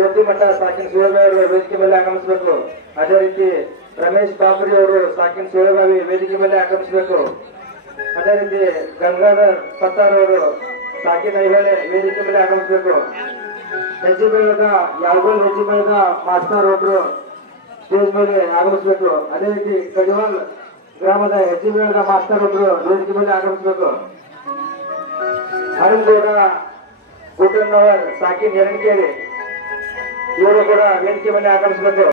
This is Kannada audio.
ಲೋಕಿಮಠ ಸಾಕಿನ ಸುಳೇಬಾವಿ ಅವರು ವೇದಿಕೆ ಮೇಲೆ ಆಗಮಿಸಬೇಕು. ಅದೇ ರೀತಿ ರಮೇಶ್ ಬಾಬ್ರಿ ಅವರು ಸಾಕಿನ ಸುಳೇಬಾವಿ ವೇದಿಕೆ ಮೇಲೆ ಆಗಮಿಸಬೇಕು. ಅದೇ ರೀತಿ ಗಂಗಾಧರ್ ಪತ್ತಾರ್ ಅವರು ಸಾಕಿನ ಐಹೊಳೆ ವೇದಿಕೆ ಮೇಲೆ ಆಗಮಿಸಬೇಕು. ಹೆಜ್ಜೆಬೇಳದ ಯಾಳಗೋಲ್ ಹೆಜ್ಜೆಬೇಳದ ಮಾಸ್ಟರ್ ಒಬ್ರು ಸ್ಟೇಜ್ ಮೇಲೆ ಆಗಮಿಸಬೇಕು. ಅದೇ ರೀತಿ ಕಡಿವಾಲ್ ಗ್ರಾಮದ ಹೆಜ್ಜೆಬೇಳದ ಮಾಸ್ಟರ್ ಒಬ್ರು ವೇದಿಕೆ ಮೇಲೆ ಆಗಮಿಸಬೇಕು. ಹರಿಗೌಡ ಕೂಟನ್ನವರ್ ಸಾಕಿನ ಎರಡಕೇರಿ ಇವರು ಕೂಡ ವೇದಿಕೆ ಮೇಲೆ ಆಗಮಿಸಬೇಕು.